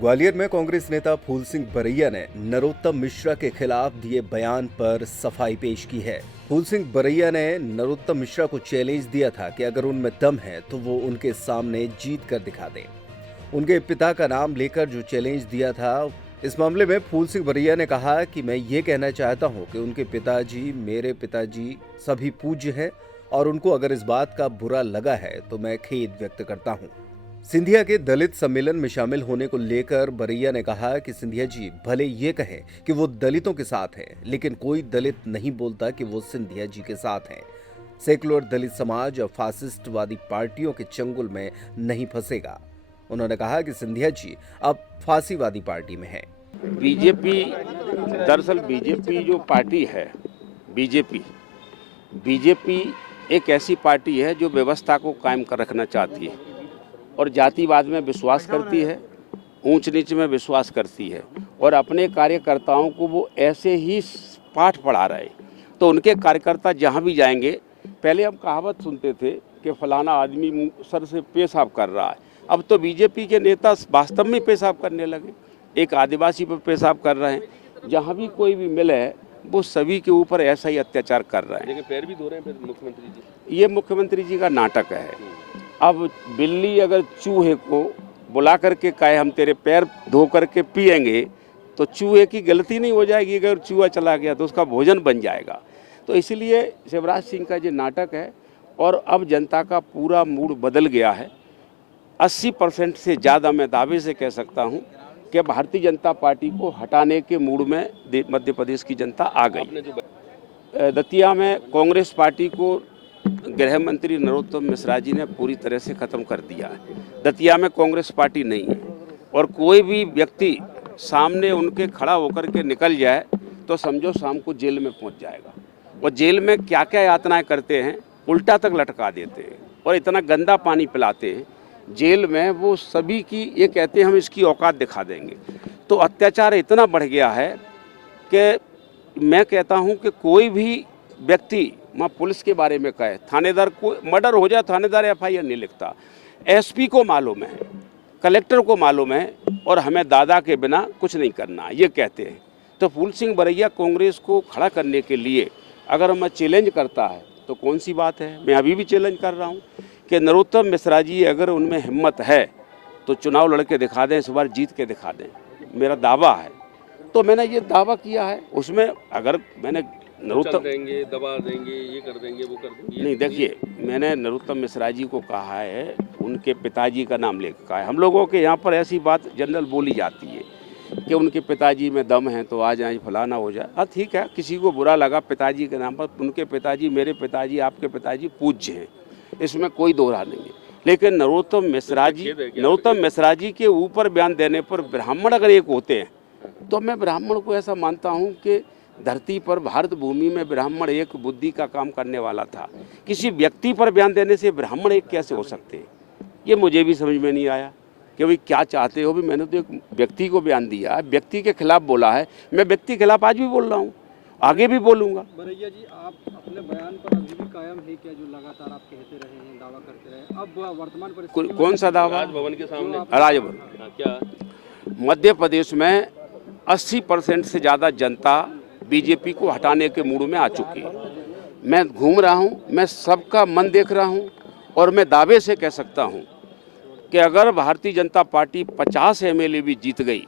ग्वालियर में कांग्रेस नेता फूल सिंह बरैया ने नरोत्तम मिश्रा के खिलाफ दिए बयान पर सफाई पेश की है। फूल सिंह बरैया ने नरोत्तम मिश्रा को चैलेंज दिया था कि अगर उनमें दम है तो वो उनके सामने जीत कर दिखा दें। उनके पिता का नाम लेकर जो चैलेंज दिया था, इस मामले में फूल सिंह बरैया ने कहा कि मैं ये कहना चाहता हूं कि उनके पिताजी मेरे पिताजी सभी पूज्य हैं और उनको अगर इस बात का बुरा लगा है तो मैं खेद व्यक्त करता हूं। सिंधिया के दलित सम्मेलन में शामिल होने को लेकर बरैया ने कहा कि सिंधिया जी भले ये कहें कि वो दलितों के साथ हैं, लेकिन कोई दलित नहीं बोलता कि वो सिंधिया जी के साथ हैं। सेकुलर दलित समाज और फासिस्टवादी पार्टियों के चंगुल में नहीं फंसेगा। उन्होंने कहा कि सिंधिया जी अब फांसीवादी पार्टी में हैं। बीजेपी, दरअसल बीजेपी जो पार्टी है, बीजेपी एक ऐसी पार्टी है जो व्यवस्था को कायम कर रखना चाहती है और जातिवाद में विश्वास करती है, ऊंच नीच में विश्वास करती है और अपने कार्यकर्ताओं को वो ऐसे ही पाठ पढ़ा रहे। तो उनके कार्यकर्ता जहाँ भी जाएंगे, पहले हम कहावत सुनते थे कि फलाना आदमी सर से पेशाब कर रहा है, अब तो बीजेपी के नेता वास्तव में पेशाब करने लगे। एक आदिवासी पर पेशाब कर रहे हैं, जहाँ भी कोई भी मिले वो सभी के ऊपर ऐसा ही अत्याचार कर रहे हैं। लेकिन पैर भी धो रहे हैं फिर मुख्यमंत्री जी। ये मुख्यमंत्री जी का नाटक है। अब बिल्ली अगर चूहे को बुला करके कहे हम तेरे पैर धो करके पिएंगे तो चूहे की गलती नहीं हो जाएगी। अगर चूहा चला गया तो उसका भोजन बन जाएगा। तो इसलिए शिवराज सिंह का ये नाटक है और अब जनता का पूरा मूड बदल गया है। 80% से ज़्यादा मैं दावे से कह सकता हूँ कि भारतीय जनता पार्टी को हटाने के मूड में मध्य प्रदेश की जनता आ गई। दतिया में कांग्रेस पार्टी को गृह मंत्री नरोत्तम मिश्रा जी ने पूरी तरह से ख़त्म कर दिया है। दतिया में कांग्रेस पार्टी नहीं है और कोई भी व्यक्ति सामने उनके खड़ा होकर के निकल जाए तो समझो शाम को जेल में पहुंच जाएगा। और जेल में क्या क्या यातनाएं करते हैं, उल्टा तक लटका देते हैं और इतना गंदा पानी पिलाते हैं जेल में। वो सभी की ये कहते हैं हम इसकी औकात दिखा देंगे। तो अत्याचार इतना बढ़ गया है कि मैं कहता हूँ कि कोई भी व्यक्ति मैं पुलिस के बारे में कहे, थानेदार को मर्डर हो जाए थानेदार एफआईआर नहीं लिखता। एसपी को मालूम है, कलेक्टर को मालूम है और हमें दादा के बिना कुछ नहीं करना, ये कहते हैं। तो फूल सिंह बरैया कांग्रेस को खड़ा करने के लिए अगर मैं चैलेंज करता है तो कौन सी बात है। मैं अभी भी चैलेंज कर रहा हूँ कि नरोत्तम मिश्रा जी अगर उनमें हिम्मत है तो चुनाव लड़ के दिखा दें, इस बार जीत के दिखा दें। मेरा दावा है, तो मैंने ये दावा किया है। उसमें अगर मैंने नरोत्तम देंगे, दबा देंगे, ये कर देंगे, वो कर देंगे, नहीं, देखिए मैंने नरोत्तम मिश्रा जी को कहा है, उनके पिताजी का नाम लेकर कहा है। हम लोगों के यहाँ पर ऐसी बात जनरल बोली जाती है कि उनके पिताजी में दम है तो आ जाए, फलाना हो जाए। हाँ ठीक है, किसी को बुरा लगा पिताजी के नाम पर, उनके पिताजी मेरे पिताजी आपके पिताजी पूज्य हैं, इसमें कोई दोहरा नहीं है। लेकिन नरोत्तम मिश्रा जी के ऊपर बयान देने पर ब्राह्मण अगर एक होते हैं तो मैं ब्राह्मण को ऐसा मानता हूँ कि धरती पर भारत भूमि में ब्राह्मण एक बुद्धि का काम करने वाला था। किसी व्यक्ति पर बयान देने से ब्राह्मण एक कैसे हो सकते हैं, ये मुझे भी समझ में नहीं आया कि भाई क्या चाहते हो। भी मैंने तो एक व्यक्ति को बयान दिया है, व्यक्ति के खिलाफ बोला है। मैं व्यक्ति के खिलाफ आज भी बोल रहा हूँ, आगे भी बोलूँगा। बरैया जी, आप अपने बयान पर अभी भी कायम है क्या, जो लगातार आप कहते रहे हैं, दावा करते रहे? अब वर्तमान परिस्थिति कौन सा दावा? राजभवन के सामने राजभवन क्या मध्य प्रदेश में 80% से ज़्यादा जनता बीजेपी को हटाने के मूड में आ चुकी है। मैं घूम रहा हूँ, मैं सबका मन देख रहा हूँ और मैं दावे से कह सकता हूँ कि अगर भारतीय जनता पार्टी 50 एमएलए भी जीत गई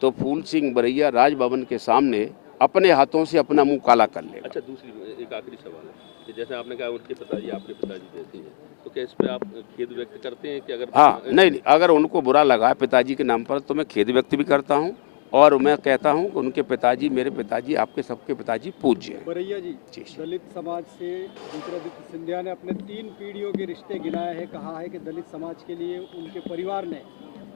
तो फूल सिंह बरैया राजभवन के सामने अपने हाथों से अपना मुंह काला कर लेगा। अच्छा, दूसरी एक आखिरी सवाल है कि जैसे आपने कहा उनके पिताजी आपके पिताजी जैसे हैं, तो क्या इस पे आप खेद व्यक्त करते हैं कि अगर हाँ, नहीं, अगर उनको बुरा लगा पिताजी के नाम पर तो मैं खेद व्यक्त भी करता हूँ और मैं कहता हूं कि उनके पिताजी मेरे पिताजी आपके सबके पिताजी पूज्य हैं। बरैया जी, दलित समाज से ज्योतिरादित्य सिंधिया ने अपने 3 पीढ़ियों के रिश्ते गिनाए हैं। कहा है कि दलित समाज के लिए उनके परिवार ने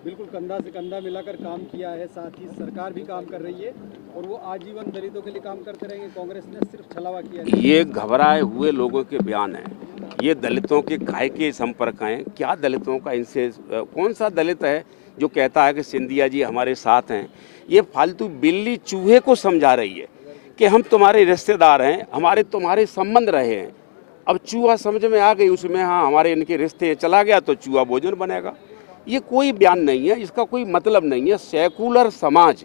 बिल्कुल कंधा से कंधा मिलाकर काम किया है, साथ ही सरकार भी काम कर रही है और वो आजीवन दलितों के लिए काम करते रहेंगे। कांग्रेस ने सिर्फ छलावा किया। ये घबराए हुए लोगों के बयान हैं। ये दलितों के काहे के संपर्क हैं? क्या दलितों का इनसे कौन सा दलित है जो कहता है कि सिंधिया जी हमारे साथ हैं? ये फालतू बिल्ली चूहे को समझा रही है कि हम तुम्हारे रिश्तेदार हैं, हमारे तुम्हारे संबंध रहे हैं। अब चूहा समझ में आ गई उसमें, हाँ हमारे इनके रिश्ते चला गया तो चूहा भोजन बनेगा। ये कोई बयान नहीं है, इसका कोई मतलब नहीं है। सेकुलर समाज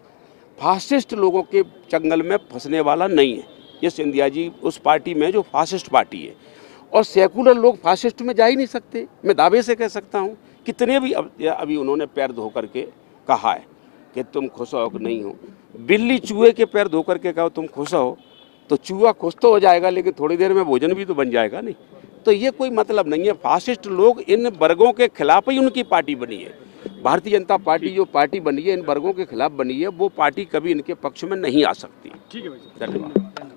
फासिस्ट लोगों के चंगल में फंसने वाला नहीं है। ये सिंधिया जी उस पार्टी में जो फासिस्ट पार्टी है, और सेकुलर लोग फासिस्ट में जा ही नहीं सकते। मैं दावे से कह सकता हूँ। कितने भी अभी उन्होंने पैर धो करके कहा है कि तुम खुश हो कि नहीं हो। बिल्ली चूहे के पैर धो करके कहो तुम खुश हो, तो चूहा खुश तो हो जाएगा, लेकिन थोड़ी देर में भोजन भी तो बन जाएगा नहीं। तो ये कोई मतलब नहीं है। फासिस्ट लोग इन वर्गों के खिलाफ ही उनकी पार्टी बनी है। भारतीय जनता पार्टी जो पार्टी बनी है इन वर्गों के खिलाफ बनी है, वो पार्टी कभी इनके पक्ष में नहीं आ सकती। ठीक है भाई। धन्यवाद।